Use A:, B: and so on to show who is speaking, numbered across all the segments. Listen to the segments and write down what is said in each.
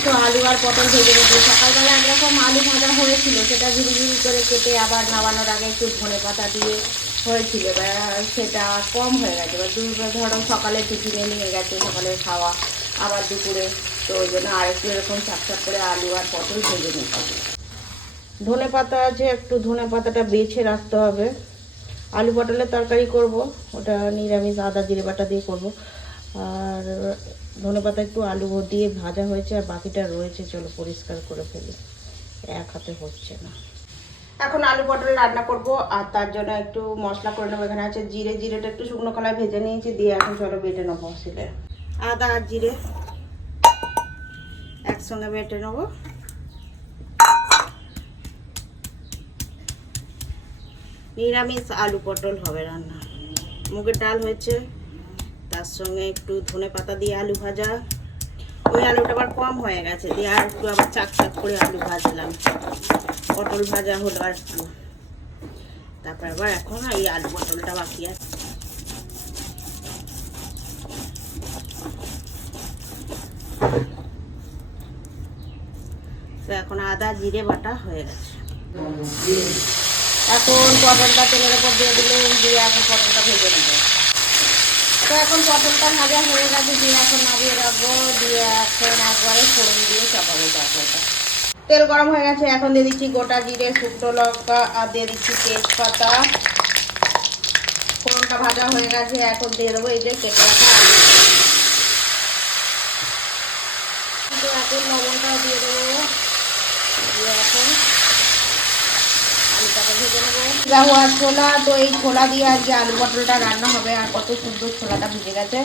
A: একটু আলু আর পটল ভেজে নিতে সকালবেলা একরকম আলু ভাজা হয়েছিল, সেটা ঝিরি ঝিরি করে কেটে আবার নামানোর আগে একটু ধনে পাতা দিয়ে হয়েছিল। এবার সেটা কম হয়ে গেছে। এবার দুপুরে ধরো সকালে টিফিনে নিয়ে গেছে সকালে খাওয়া, আবার দুপুরে। তো ওই জন্য আরেকটু এরকম চাপচাপ করে আলু আর পটল ভেজে নিতে হবে ধনে পাতা আছে, একটু ধনে পাতাটা বেছে রাখতে হবে। আলু পটলের তরকারি করব, ওটা নিরামিষ আদা, জিরে বাটা দিয়ে করব। আর ধনে পাতা একটু আলু দিয়ে ভাজা হয়েছে আর বাকিটা রয়েছে, চলো পরিষ্কার করে ফেলি। এক হাতে হচ্ছে না। এখন আলু পটল রান্না করব, আর তার জন্য একটু মশলা করে নেব। এখানে আছে জিরে, জিরেটা একটু শুকনো কলায় ভেজে নিয়েছি, দিয়ে এখন চলো বেটে নেব শিলে। আদা আর জিরে একসঙ্গে বেটে নেব। নিরামিষ আলু পটল হবে রান্না। মুগের ডাল হয়েছে। তার সঙ্গে একটু ধনে পাতা দিয়ে আলু ভাজা। ওই আলুটা আবার কম হয়ে গেছে, দিয়ে আর একটু আবার চাক চাক করে আলু ভাজলাম। পটল ভাজা হলো আর একটু তারপর আবার এখন এই আলু পটলটা বাকি আছে। তো এখন আদা, জিরে, বাটা হয়ে গেছে। এখন পটলটা তেলের উপর দিয়ে দিলে, দিয়ে এখন পটলটা ভেজে নেব। তো এখন পটলটা ভাজা হয়ে গেছে, দিয়ে এখন নামিয়ে রাখব, দিয়ে এখন একবারে ফোড়ন দিয়ে চাপাবো তরকারিটা তেল গরম হয়ে গেছে, এখন দিয়ে দিচ্ছি গোটা জিরে, শুকনো লঙ্কা, আর দিয়ে দিচ্ছি তেজপাতা। ফোড়নটা ভাজা হয়ে গেছে, এখন দিয়ে দেবো এই যে কেটে রাখা এখন লবণটাও দিয়ে দেবো। দিয়ে এখন নেব। হওয়া ছোলা তো এই ছোলা দিয়ে আজকে আলু পটলটা রান্না হবে আর কত সুন্দর ছোলাটা ভিজে গেছে।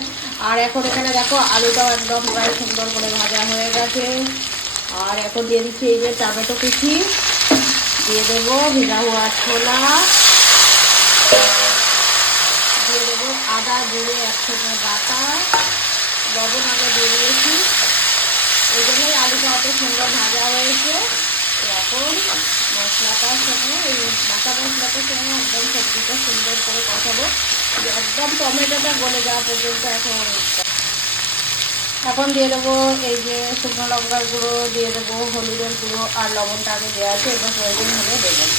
A: আর এখন এখানে দেখো আলুটাও একদম প্রায় সুন্দর করে ভাজা হয়ে গেছে। আর এখন দিয়ে দিচ্ছি এই যে টমেটো কুচি। দিয়ে দেবো ভিজা হওয়া ছোলা। দিয়ে দেবো আদা, জিরে, একসঙ্গে বাটা। লবণ আগে দিয়ে দিয়েছি। এই জন্যই আলুটা অত সুন্দর ভাজা হয়েছে। এখন মশলাটার সঙ্গে এই বাটা মশলাটার সঙ্গে একদম সবজিটা সুন্দর করে কষাবো। একদম টমেটোটা গলে যাওয়া পর্যন্ত এখন এখন দিয়ে দেবো এই যে শুকনো লঙ্কার গুঁড়ো, দিয়ে দেবো হলুদের গুঁড়ো আর লবণটা আগে দেওয়া আছে, এবার প্রয়োজন হলে দেবেন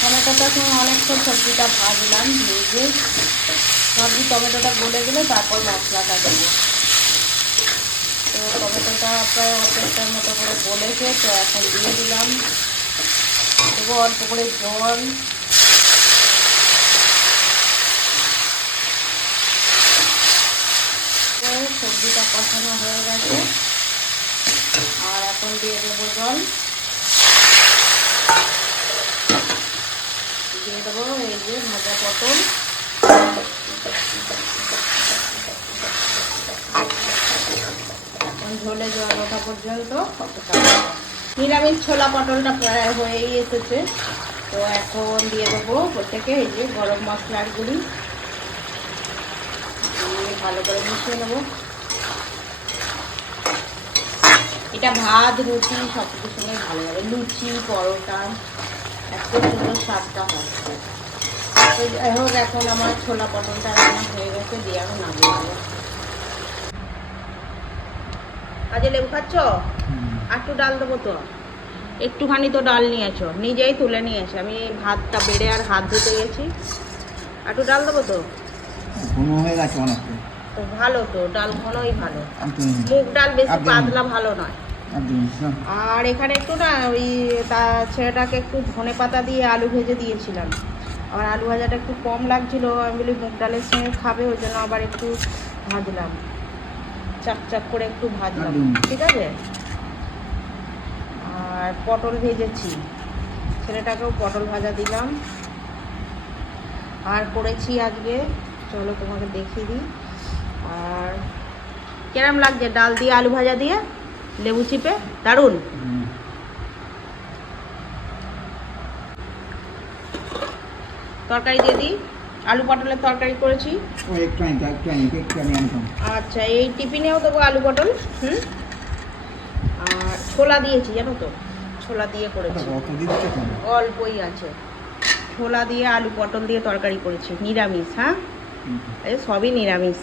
A: টমেটোটার সঙ্গে অনেকক্ষণ সবজিটা ভাজলাম, ভেজে সবজি টমেটোটা গলে গেলে তারপর মশলাটা দেবো। তো টমেটোটা প্রায় অর্ধেকটার মতো করে গলেছে তো এখন দিয়ে দিলাম। দেবো অল্প করে জল। সবজিটা কষানো হয়ে গেছে। আর এখন দিয়ে দেবো জল। দিয়ে দেবো এই যে ভাজা পটল এখন ঝোলে জল ওঠা পর্যন্ত অপেক্ষা করব। নিরামিষ ছোলা পটলটা প্রায় হয়েই এসেছে। তো এখন দিয়ে দেবো প্রত্যেকে এই যে গরম মশলার গুঁড়ি। ভালো করে মিশিয়ে নেব। এটা ভাত, রুটি সব কিছুর সঙ্গে ভালো লাগে। লুচি, পরোটা, এত সুন্দর স্বাদটা হয়। তো যাই হোক, এখন আমার ছোলা পটলটা রান্না হয়ে গেছে, দিয়ে এখন নামিয়ে দেবো কাজে লেবু খাচ্ছ? একটু ডাল দেবো তো। একটুখানি তো ডাল নিয়েছো নিজেই তুলে নিয়েছে। আমি ভাতটা বেড়ে আর হাত ধুতে গেছি। একটু ডাল দেবো তো?
B: হয়ে গেছে অনেকটা।
A: তো ভালো তো ডাল ঘনই ভালো। মুগ ডাল বেশি পাতলা ভালো নয়। আর এখানে একটু না ওই তা ছেলেটাকে একটু ধনে পাতা দিয়ে আলু ভেজে দিয়েছিলাম। আর আলু ভাজাটা একটু কম লাগছিল আমি বলি মুগ ডালের সঙ্গে খাবে ওই জন্য আবার একটু ভাজলাম। চাক চাক করে একটু ভাজলাম ঠিক আছে? আর পটল ভেজেছি। ছেলেটাকেও পটল ভাজা দিলাম। আর করেছি আজকে চলো তোমাকে দেখিয়ে দিই। আর কেরম লাগছে? ডাল দিয়ে আলু ভাজা দিয়ে? লেবু চিপে
B: হুম।
A: তরকারি দিয়ে দিই? আলু পটলের তরকারি করেছি। আচ্ছা এই টিফিনেও দেবো আলু পটল হুম? আর ছোলা দিয়েছি জানো তো? ছোলা দিয়ে করেছি।
B: কেন?
A: অল্পই আছে। ছোলা দিয়ে আলু পটল দিয়ে তরকারি করেছি নিরামিষ হ্যাঁ? এই সবই নিরামিষ।